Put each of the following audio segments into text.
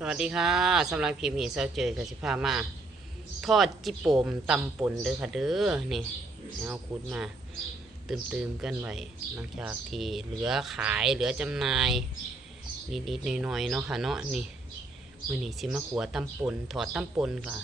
สวัสดีค่ะสำหรับคลิปนี้เซาเจอกับสิพามา ทอดจิโปมตำป่นเด้อค่ะเด้อนี่เอาคูดมาตืมๆกันไว้หลังจากที่เหลือขายเหลือจำหน่ายนิดๆหน่อยๆเนาะค่ะเนาะนี่มื่อนี้สิมาขัวตำป่นถอดตำป่นค่ะ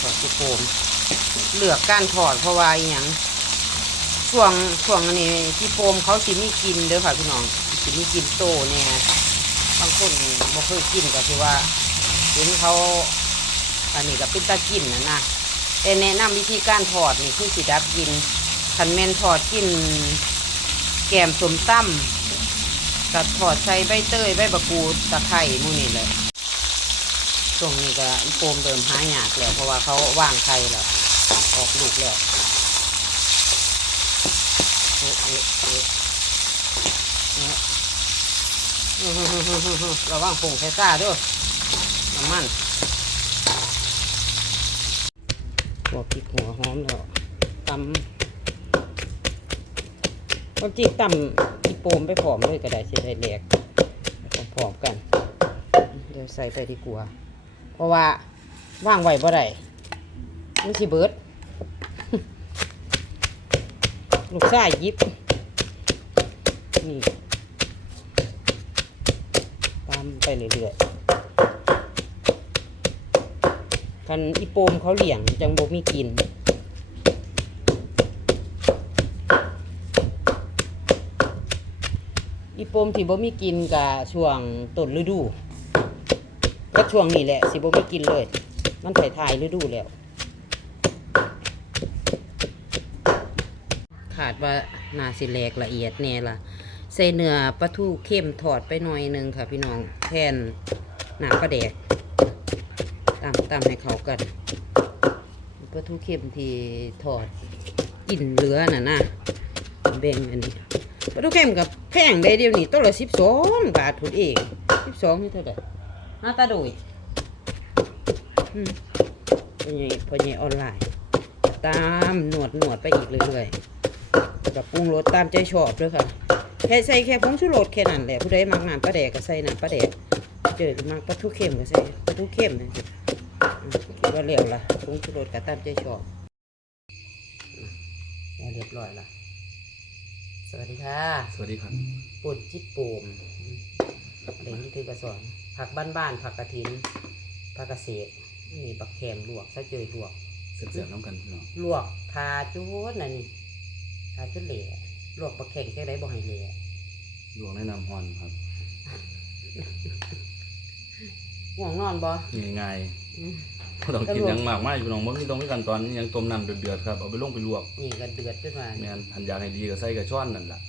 ถอดจิโปมเลือกการถอดเพราะว่าอย่างช่วงช่วงนนี้จิโปมเขาสิมีกินเด้อค่ะพี่น้องสิมีกินโตเนี่ย บางคนบ่เคยกินก็คือว่าเห็นเขาอันนี้ก็เป็นตากินนะนะแต่แนะนำวิธีการถอดนี่คือสิดับกินคันแมนถอดกิน แกมสมตั้มกับถอดใส่ใบเตยใบบักกูตะไคร้มูนี่เลยช่วงนี้ก็อีโปมเดิมหายากแล้วเพราะว่าเขาว่างไข่แล้วออกลูกแล้วเอ๊ะเอ๊ะเอ๊ะ ระวังผงไฟซ่าด้วยน้ำมันหัวพริกหัวหอมแล้วตำความจริงตำที่โปมไปผอมเลยก็ได้ใช้ได้แหลกผอมกัน เดี๋ยวใส่ไปดีกว่า เพราะว่าว่างไว้บ่ได้มันสิเบิด ลูกชายหยิบ นี่ ตามไป เรื่อยๆคันอีโปมเขาเหลี่ยงจังบ่มีกินอีโปมที่บ่มีกินกับช่วงต้นฤดูก็ช่วงนี้แหละสิบ่มีกินเลย มันถ่ายทายฤดูแล้วขาดว่านาสิแหลกละเอียดแน่ล่ะ ใส่เนื้อปลาทูเข้มถอดไปหน่อยหนึงค่ะพี่น้องแทนหนาปลาแดกตามตามให้เขากันปลาทูเข้มที่ถอดกินเหลือน่ะนะแบ่งอันนี้ปลาทูเข้มกับแพงได้เดียวนี้ตัวละสิบสองบาททุนเองสิบสองนี่เท่าไหร่หน้าตาโดยพอใหญ่พอใหญ่ออนไลน์ ตามหนวดหนวดไปอีกเรื่อยๆกับปรุงรสตามใจชอบด้วยค่ะ แค่ใส่แค่ผงชูรสแค่นั้นแหละผู้ใดมักน้ำปลาแดกก็ใส่น้ำปลาแดกเจอมักปลาทูเค็มก็ใส่ปลาทูเค็มนะสิอืมคิดว่าเร็วละผงชูรสก็ตามใจชอบอะเรียบร้อยละสวัสดีค่ะ สวัสดีครับปุ่นจิตโปมเด็กที่ถือกระสอนผักบ้านๆผักกระถินผักกระเศษนี่ปักแคมลวกซะเจยลวกเสียบๆน้ำกันพี่น้องลวกทาจุดน่ะนี่ทาจุดเหล่ ลวกปักแข็งแค่ได้บ่ให้เหล่ลวกในน้ำฮอนครับห่วงนอนบ่ง่ายอืมๆบ่ต้องกินหยังมากมายพี่น้องบ่มีต้องมีขั้นตอนอิหยังต้มน้ำเดือดๆครับเอาไปลงไปลวกนี่ก็เดือดขึ้นมาแม่นอันอยากให้ดีก็ใส่กระช้อนนั่นล่ะ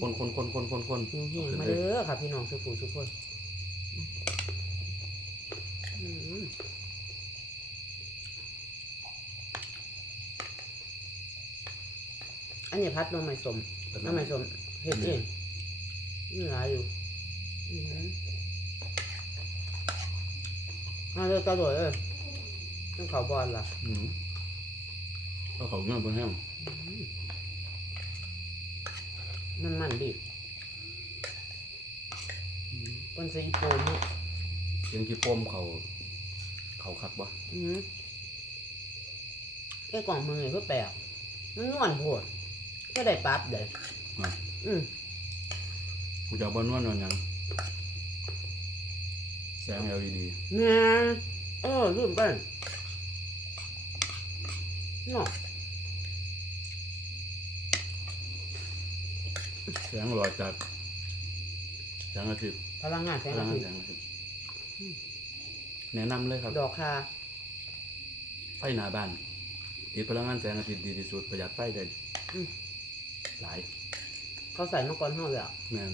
คนคนคนคนคนคนหิวหิวมาเด้อค่ะพี่น้องสุขุสุกคนอืมอันนี้พัดน้องไม้สม น้องไม้สมเห็ดเองนี่หลายอยู่อืมมาเลยกระโดดเลยต้องเขาบอลล่ะอืมก็เขาเงื่อนเพิ่นแห้งมันมันดิเป็นสีโปมเนี่ยเสียงที่ปมเขา เขาคักบ่อืมแค่กล่องมือนี่ก็แปลกมันนวลโพด ก็ได้ปั๊บเด้ออะ อืมกูจะเอาบ่นวลนอนหยังแสง LED แม่นเออลืมไปเนาะแสงลอยจากแสงอาทิตย์พลังงานแสงพลัอางงานทิตแสย์งอาทิตย์แนะนำเลยครับ ดอกคาไฟหน้าบ้านติดพลังงานแสงอาทิตย์ดีที่สุดประหยัดไฟได้อืม หลายเขาใส่มาก่อนเท่าเลยอะแม่น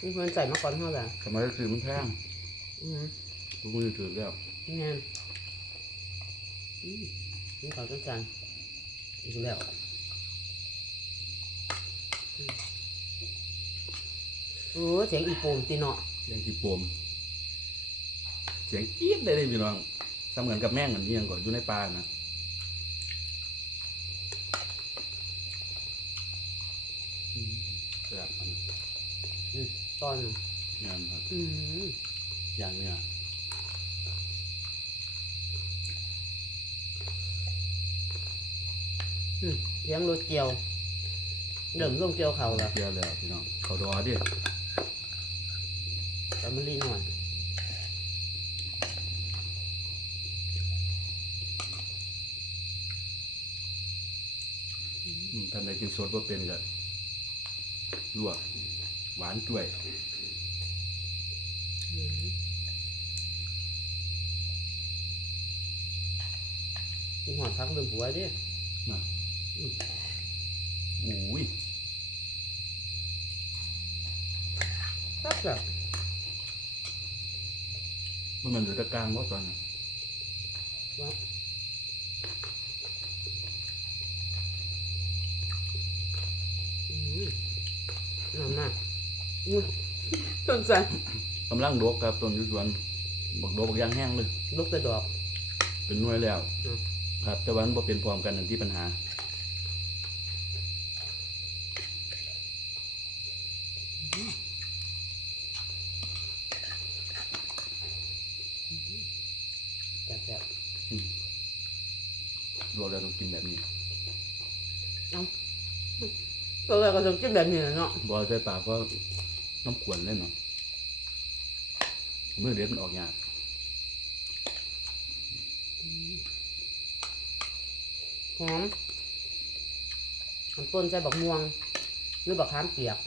มีเพื่อนใส่มาก่อนเท่าเลยสมัยคือมันแพงอืมทุกมือถือแล้วแม่นอืมนี่เขาต้องการอีกแล้วอืมโอ้เสียงอีโปมตีเนาะเสียงที่ปวมเสียงกรี๊ดได้เลยพี่น้องเสมือนกับแม่งเหมือนเอียงก่อนอยู่ในป่านะ อืมแซ่บอันนั้นอืมตอนน่ะแงานครับอืมอย่างเนี้ยอืมเลี้ยงรถเกี่ยวเริ่มลงเกี่ยวเขาแล้วเกี่ยวแล้วพี่น้องเขาดอดิแต่มันรีหน่อยอืมท่านใดกินสดว่าเป็นก็ลวก หวานจ้วยกินหอดพักเรื่องหัวดินะอุ้ยพักแบบมันเหมือนอยู่ตะกลางว่าตอนนั้ ต้นสันกำลังดกครับต้นอยุสวนบักดกบักยางแห้งเลยลูกแต่ดอก เป็นหน่วยแล้ว อืม ครับแต่วันบ่เป็นพร้อมกันนั่นที่ปัญหา แต่แต่อืมรวกแล้วต้องกินแบบนี้ตัวแรกก็จะกินแบบนี้แหละเนาะบอใส่ปากก็ น้ำขวนเล่นเนาะเมื่อเด็ดมันออกยากหอมหอมต้นใส่บักม่วง หรือบักขามเปียก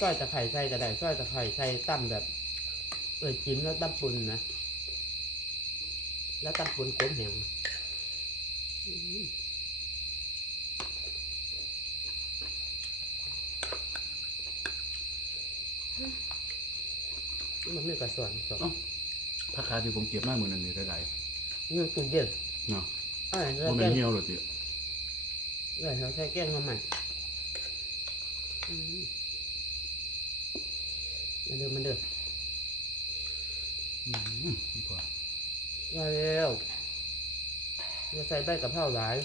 ซอยตะไคร้ใส่ก็ได้ซอยตะไคร้ใส่ตั้มแบบเออจิ้มแล้วตั้มปุนนะ แล้วตั้มปุนก้มแหง มันไม่กระสวนสดผักคาที่ผมเก็บมามือนั้นนี่ได้หลายเนื้อตู้เย็นเนาะอ่าแล้วมันแกเป็นงเหี่ยวหรอกจีเลยเขาใช้แกงมาใหม่อืมมาเดิมมาเดิมดีกว่ามาเร็วจะใส่ใบกะเพราหลาย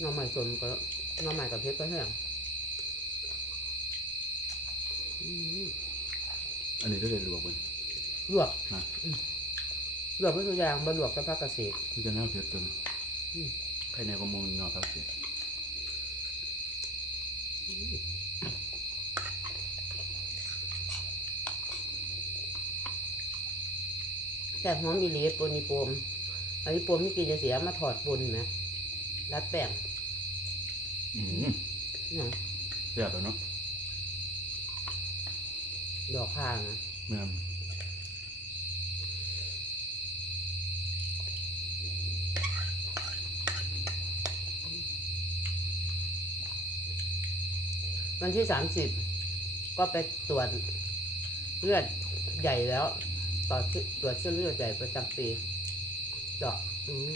หน้ำใหม่สนก็หน้ำใหม่กับเพชรก็แห้งอืม อั นนี้ได้เลยลวกมันลวกนะอืมลวกเป็นตัวอย่างบะลวกกับผักกระเสกมันจะน่าเผ็ดจนอืมใครในกระมงเนาะครับสิแต่หอมอีหลีปนอีโปมอันนี้โปมที่กินจะเสียมาถอดปนนะรัดแป้งอืมเนาะแซ่บแล้วเนาะ ดอกข้างนะแม่นวันที่สามสิบก็ไปตรวจเลือดใหญ่แล้ว ต่อตรวจเส้นเลือดใหญ่ประจำปีเจาะอืม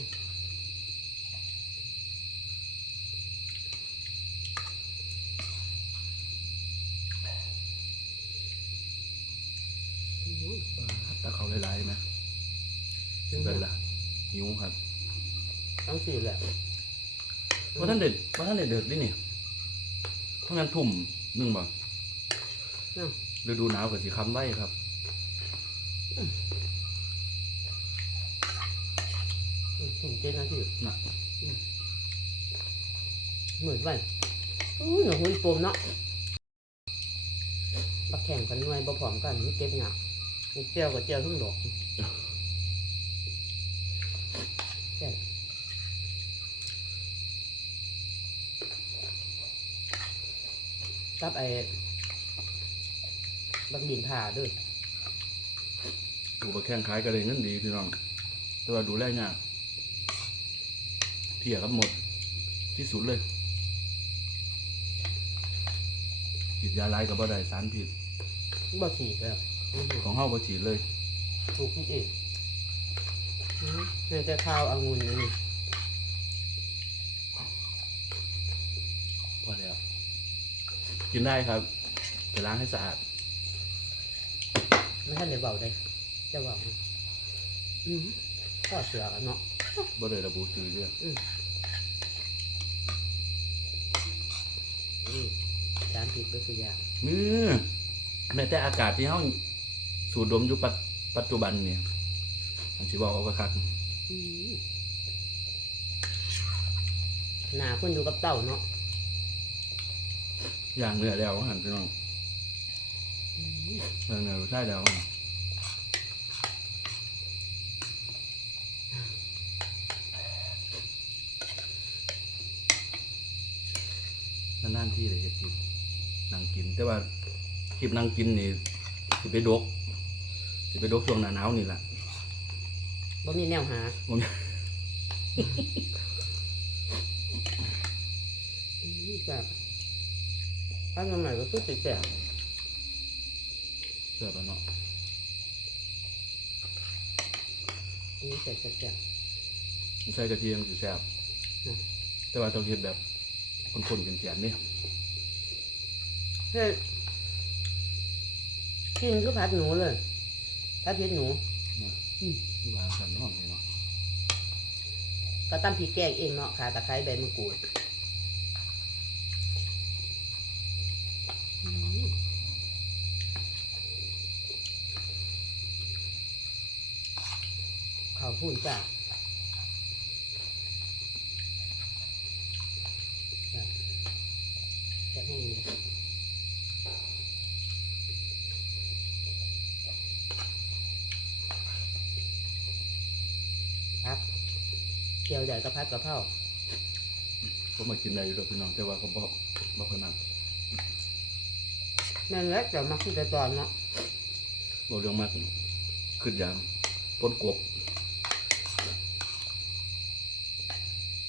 หลายๆไหมเป็นละหิวครับต้องสี่แหละว่าท่านเด็ดว่าท่านเด็ดเดือดดินี่เพราะงั้นทุ่มหนึ่งบ่อืมฤดูหนาวกับสีคำไว้ครับถึงเจ็ดนาทีน่ะเหมือนวันอู้หนูหุยปมเนาะบักแข่งกันหน่วยบ่พร้อมกันไม่เก็บหนักมี เจียวกับเจียวทั้งดอกใช่กับไอ้บักดินผ่าด้วยดูไปแข่งขายก็เลยเงินดีพี่น้อง แต่ว่าดูแลยากเพียครับหมดที่สุดเลยผิดยาลายกับบ่ได้สารผิดบ่สีกแล้วอื้อหือ ของเฮาบ่ฉีดเลยถูกที่เองอื้อหือในแต่ข้าวองุ่นนี่พอแล้วกินได้ครับแต่ล้างให้สะอาดไม่ทันได้เบาได้จะเบานะอืมก็เสือกันเนาะบ่ได้ระบุชื่อเรื่องอืมจ้าารผิดก็คืออย่างมือแม้แต่อากาศที่เฮา สูดดมอยู่ปัจปัจจุบันเนี่ยอันสิบอกเอาก็คักหนาคนอยู่กับเต่าเนาะอย่างเนื้อแล้วหันพี่น้องอย่างเนื้อใช่แล้ว นานๆที่เลยเฮ็ดคลิปนั่งกิน แต่ว่าคลิปนั่งกินนี่สิไปดก สิไปดกช่วงหน้าหนาวนี่แหละบ่มีแนวหาผมแบบถ้าทำใหม่ก็คือติดแสบเสื้อปะเนาะอันนี้แสบแสบแสบ ใส่กระเทียมสิแซ่บอืม แต่ว่าต้องเฮ็ดแบบคนๆกันแขนๆนี่เฮ้ยกินคือผัดหนูเลย ผัดเผ็ดหนูคือว่าสันน้องนี่เนาะก็ตำพริกแกงเองเนาะขาตะไคร้ใบมะกรูดอืมข้าวพูนจ้ะ เกี่ยวใหญ่ก็พัดกระเพราผมมากินได้อยู่ดอกพี่น้องแต่ว่าผมบ่บ่ค่อยมักแม่นเล็กแต่มักที่แต่ตอนเนาะบ่เรื่องมักขึ้นยามปนกบ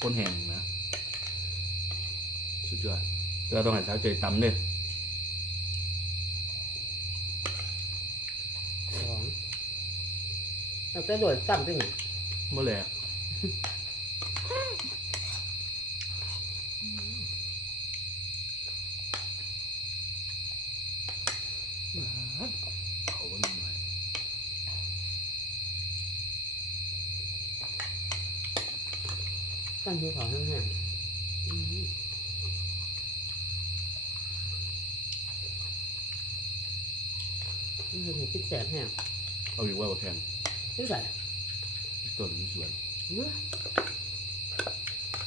ปนแห้งนะสุดยอดแต่ว่าต้องให้สาวใจตำเด้สองเราจะโดดซ้ำไปหนึ่งบ่แหลกเตั้งหัวเขาแห้งๆอืมอืมเห็นคิดแสบแห้งเอาอยู่ว่าบ่แข็งนี่ใส่ต้นมันสวยเนื้อ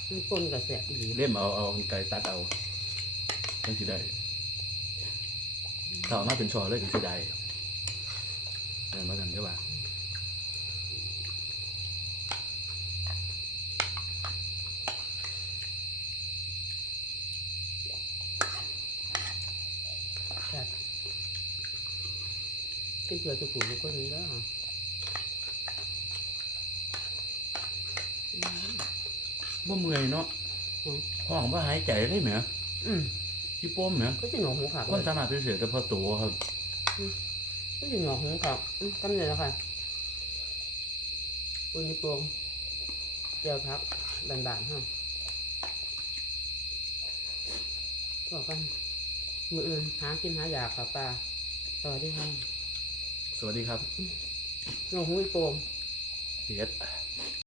มันปนกับแสบอีหลีเล่มเอาเอาไก่ตัดเอาจังสิได้ถ้าเอามาเป็นช่อเลยจังสิได้เดินมากันได้อว่า ครับ เป็นเผื่อสุขุมทุกคนนี้แล้วเหรอบ่เมื่อยเนาะอืมห้องบ่หายใจได้ไหมอืมขี้โป้มไหมก็จะหนวกหูขาดคนสามารถพิเศษเฉพาะตัวครับก็จะหนวกหูขาดอืมกำเนิดแล้วค่ะอุณหภูมิเจียวพักบานๆฮะบอกกันมืออื่นหากินหาอยากค่ะป้าสวัสดีค่ะ สวัสดีครับหนวกหูอีโปมเฮ็ด